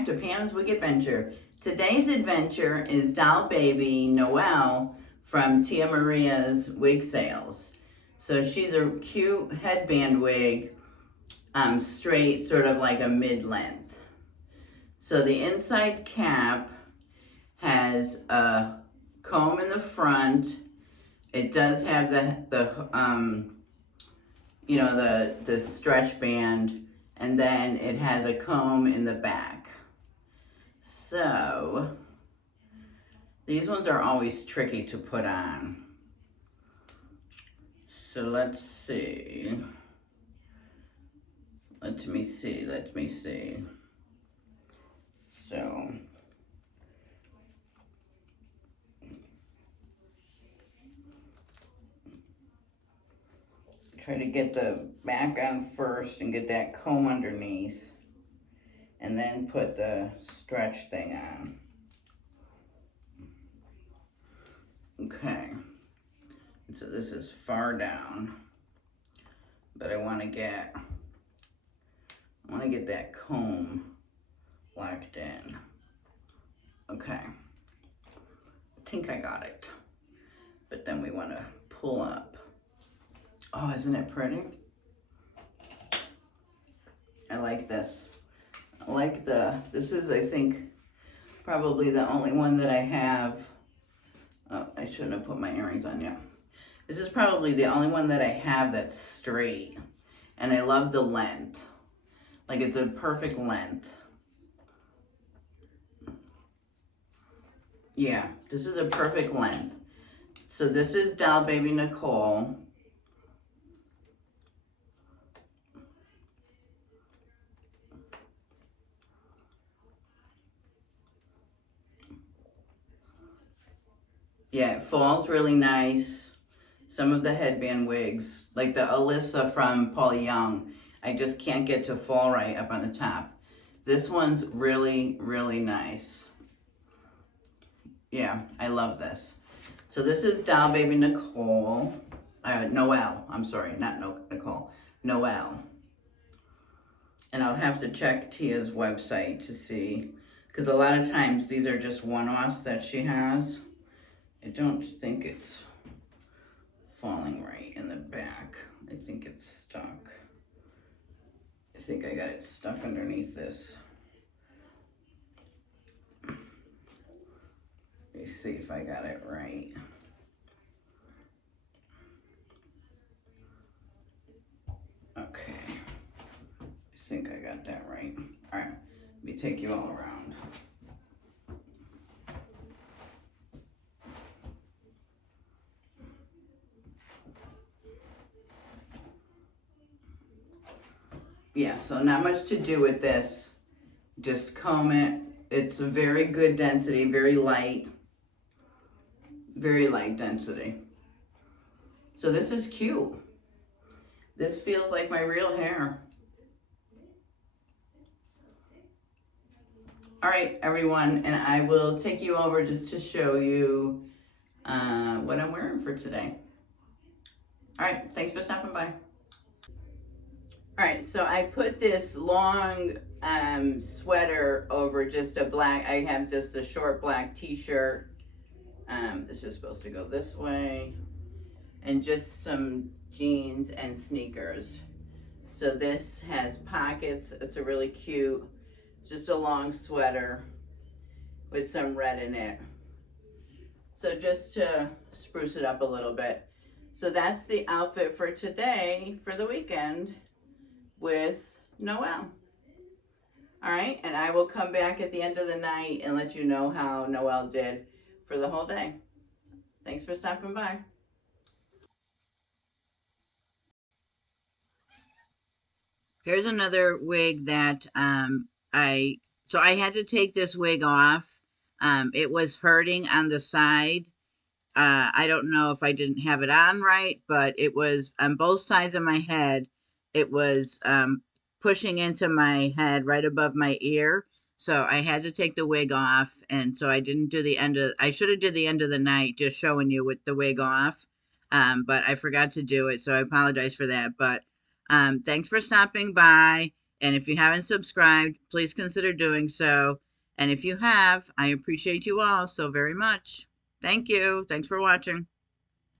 back to Pam's Wig Adventure. Today's adventure is doll baby Noelle from Tia Maria's wig sales. So she's a cute headband wig, straight, sort of like a mid-length. So the inside cap has a comb in the front. It does have the stretch band, and then it has a comb in the back. So these ones are always tricky to put on. So let's see. Let me see. So try to get the back on first and get that comb underneath, and then put the stretch thing on. Okay, so this is far down, but I want to get that comb locked in. Okay, I think I got it, but then we want to pull up. Oh, isn't it pretty? I like this. I like this is, I think, probably the only one that I have. Oh, I shouldn't have put my earrings on yet. This is probably the only one that I have that's straight. And I love the length. Like, it's a perfect length. Yeah, this is a perfect length. So this is doll baby Nicole. Yeah, it falls really nice. Some of the headband wigs, like the Alyssa from Paula Young, I just can't get to fall right up on the top. This one's really, really nice. Yeah, I love this. So this is doll baby Noelle. I'm sorry, not Nicole. Noelle. And I'll have to check Tia's website to see, because a lot of times these are just one-offs that she has. I don't think it's falling right in the back. I think it's stuck. I think I got it stuck underneath this. Let me see if I got it right. Okay. I think I got that right. All right, let me take you all around. Yeah, so not much to do with this. Just comb it. It's a very good density, very light density. So this is cute. This feels like my real hair. All right, everyone, and I will take you over just to show you what I'm wearing for today. All right, thanks for stopping by. All right, so I put this long sweater over just a black, I have just a short black t-shirt. This is supposed to go this way. And just some jeans and sneakers. So this has pockets. It's a really cute, just a long sweater with some red in it. So just to spruce it up a little bit. So that's the outfit for today, for the weekend, with Noelle. All right, and I will come back at the end of the night and let you know how Noelle did for the whole day. Thanks for stopping by. Here's another wig that I had to take this wig off. It was hurting on the side. I don't know if I didn't have it on right, but it was on both sides of my head. It was pushing into my head right above my ear. So I had to take the wig off. And so I didn't do I should have did the end of the night, just showing you with the wig off. But I forgot to do it. So I apologize for that. But thanks for stopping by. And if you haven't subscribed, please consider doing so. And if you have, I appreciate you all so very much. Thank you. Thanks for watching.